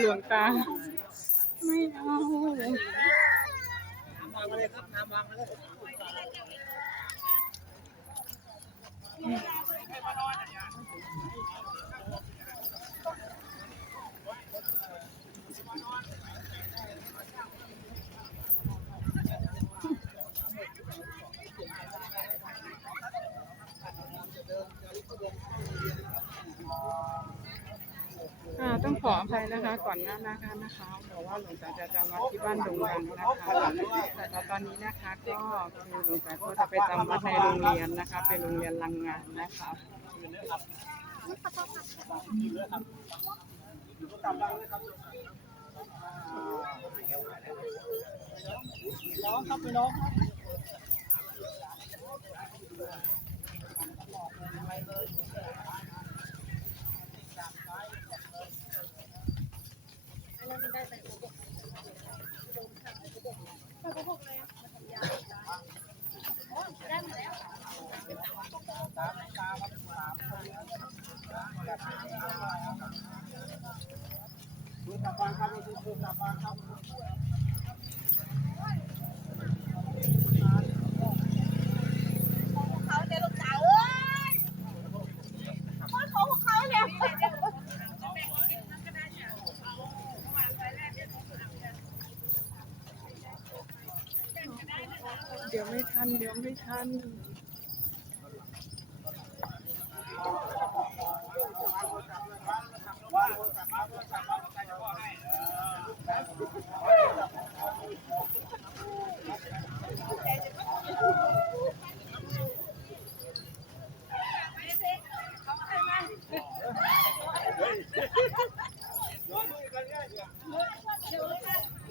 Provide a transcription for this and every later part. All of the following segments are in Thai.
หลวงตา ไม่เอาน้ำวางมาเลยครับน้ำวางมาเลย อ่าต้อง ขออภัยนะคะก่อนหน้านะคะนะคะบอกว่าหลวงตาจะจำวัดที่บ้านดงรังนะคะแต่ตอนนี้นะคะก็คือหลวงตาก็จะไปจำวัดในโรงเรียนนะคะ เป็นโรงเรียนลังงานนะคะน้องครับพี่น้องครับเขาเนี่ยลูกสาวเอ้ยคนของพวกเขาเนี่ย เดี๋ยวไม่ ทัน เดี๋ยวไม่ทัน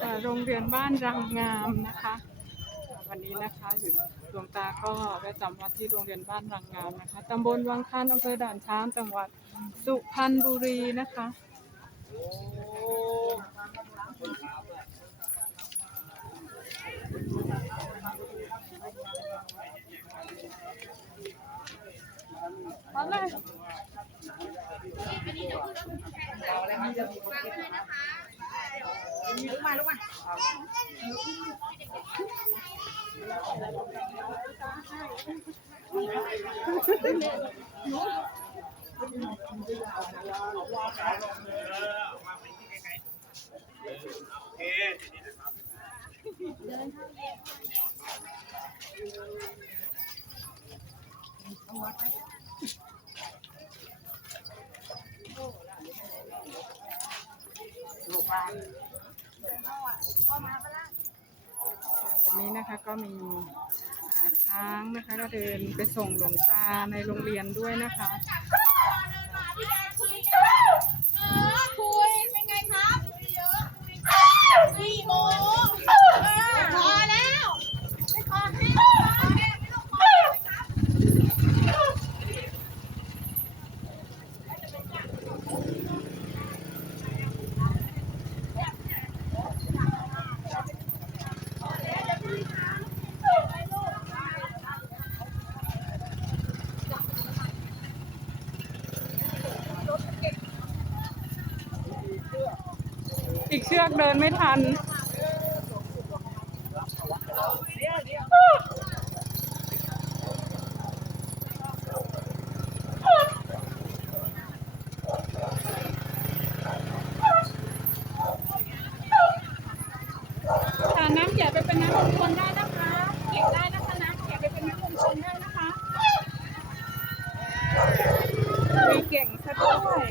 จาก โรงเรียนบ้านรังงามนะคะ วันนี้นะคะอยู่ดวงตาก็ได้จำวัดที่โรงเรียนบ้านรังงามนะคะตำบลวังคันอำเภอด่านช้างจังหวัดสุพรรณบุรีนะคะพร้อมเลยลุกมา ลุกมาวัน นี้นะคะก็มีช้างนะคะก็เดินไปส่งหลวงตาในโรงเรียนด้วยนะคะ พี่แดงคุยเออคุยเป็นไงครับคุยเยอะพี่โมพอแล้วไม่ขอให้แม่ไม่ต้องขอเลยครับ อีกเชือกเดินไม่ทัน ค่ะน้ำแกะไปเป็นน้ำมงคลได้นะคะเก็บได้นะคะน้ำแกะไปเป็นน้ำมงคลได้นะคะมีเก่งซะด้วย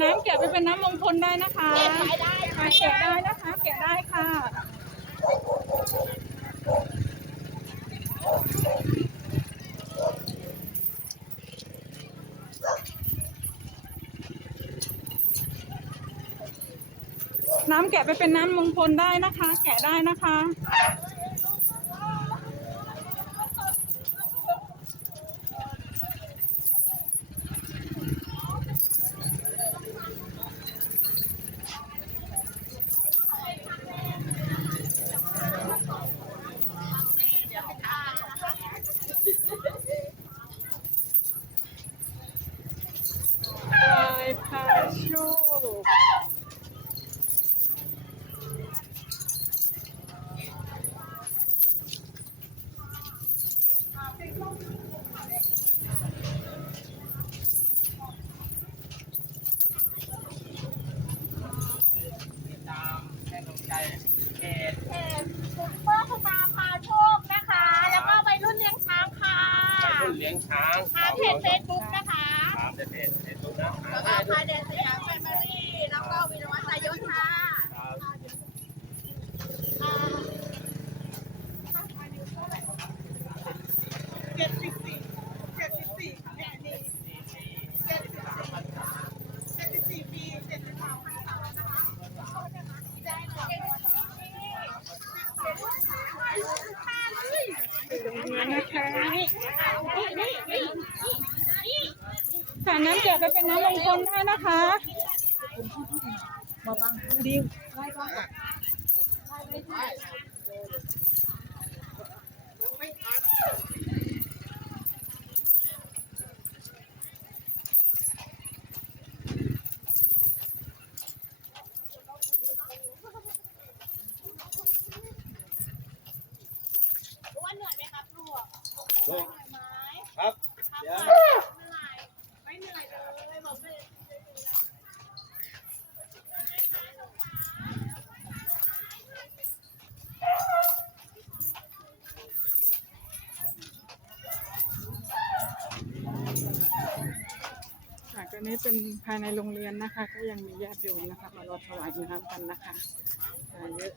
น้ำแกะไปเป็นน้ำมงคลได้นะคะค่ะ แกะได้นะคะ แกะได้ค่ะน้ำแกะไปเป็นน้ำมงคลได้นะคะ แกะได้นะคะ เติดตามให้กำลังใจเพจ เพจซุปเปอร์สตาร์พาโชคนะคะ แล้วก็วัยรุ่นเลี้ยงช้างค่ะ วัยรุ่นเลี้ยงช้าง ทางเพจเฟซบุ๊กนะคะ ตามเพจเพจตุ๊กนะหา แล้วก็ ได้ด้ว พาย ยเดนสยามแฟมิลี่แล้วก็วินวัฒน์สายศค่ะ ครับ อ่า เจ็ดสิบสี่เจ็ดสิบสี่ค่ะแม่นี่เจ็ดสิบสี่เจ็ดสิบสี่ปีเจ็ดสิบสามพรรษานะคะ นะคะค่ะน้ำ เกลือไปเป็นน้ำมงคลได้นะคะดิวอ้วเหนื่อยไหมครับลูกอ้วนเหนื่อยไหม ครับ ครับ เดี๋ยว เหนื่อยไม่เหนื่อยเลยบอกไม่ ค่ะก็นี้เป็นภายในโรงเรียนนะคะ ก็ยังมีญาติโยมนะคะมารอถวายน้ำกันนะคะเยอะ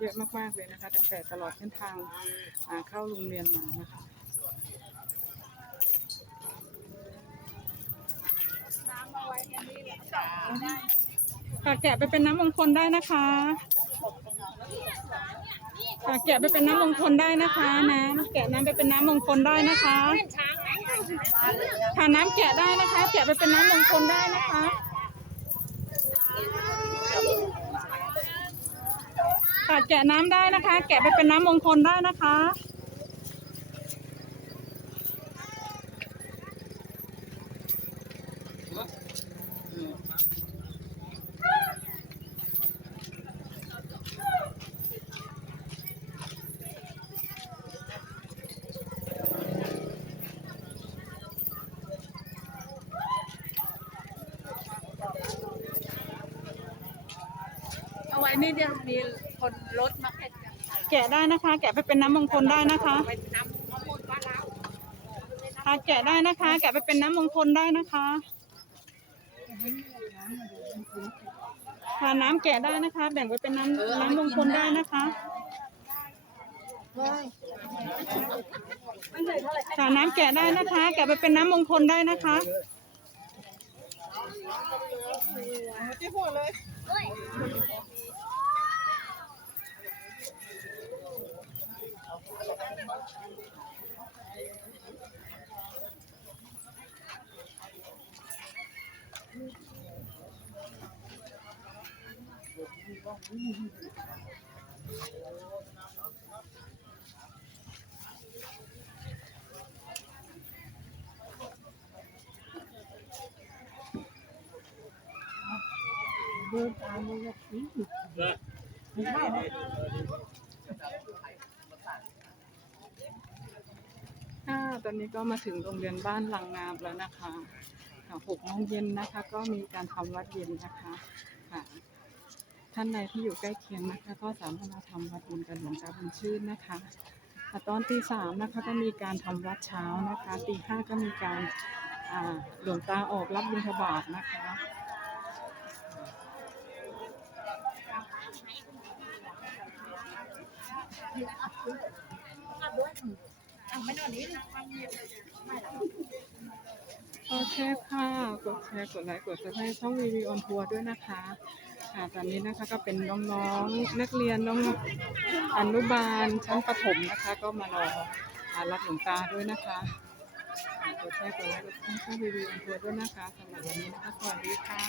เยอะมากๆเลยนะคะ ตั้งแต่ตลอดเส้นทางเข้าโรงเรียนมานะคะน้ำเอาไว้ในนี้แหละค่ะแกะไปเป็นน้ำมงคลได้นะคะค่ะแกะไปเป็นน้ำมงคลได้นะคะน้ำแกะน้ำไปเป็นน้ำมงคลได้นะคะ ช้างไหมค่ะน้ำแกะได้นะคะ แกะไปเป็นน้ำมงคลได้นะคะค่ะแกะน้ำได้นะคะ แกะไปเป็นน้ำมงคลได้นะคะ นี่เดี๋ยวมีคนรถมาเก็บแกะได้นะคะ แกะไปเป็นน้ำมงคลได้นะคะไปน้ำมะม่วงบ้านเราค่ะแกะได้นะคะ แกะไปเป็นน้ำมงคลได้นะคะค่ะน้ำแกะได้นะคะ แบ่งไปเป็นน้ำน้ำมงคลได้นะคะค่ะน้ำแกะได้นะคะ แกะไปเป็นน้ำมงคลได้นะคะที่หัวเลย Vou dar uma olhada aqui. Vamos lá. ค่ะตอนนี้ก็มาถึงโรงเรียนบ้านลังงามแล้วนะคะหกโมงเย็นนะคะ ก็มีการทำวัดเย็นนะคะค่ะท่านใดที่อยู่ใกล้เคียงนะคะ ก็สามารถมาทำวัดบุญกันหลวงตาบุญชื่นนะคะตอนตีสามนะคะก็มีการทำวัดเช้านะคะตีห้าก็มีการหลวงตาออกรับบิณฑบาตนะคะ โอเคค่ะ กดแชร์ กดไลค์ กดซับสไครต์ช่องวีวีออนทัวร์ด้วยนะคะค่ะตอนนี้นะคะก็เป็นน้องๆนักเรียนน้องอนุบาลชั้นประถมนะคะ ก็มารอรับหลวงตาด้วยนะคะกดแชร์ กดไลค์ กดซับสไครต์ช่องวีวีออนทัวร์ด้วยนะคะสำหรับวันนี้นะคะ สวัสดีค่ะ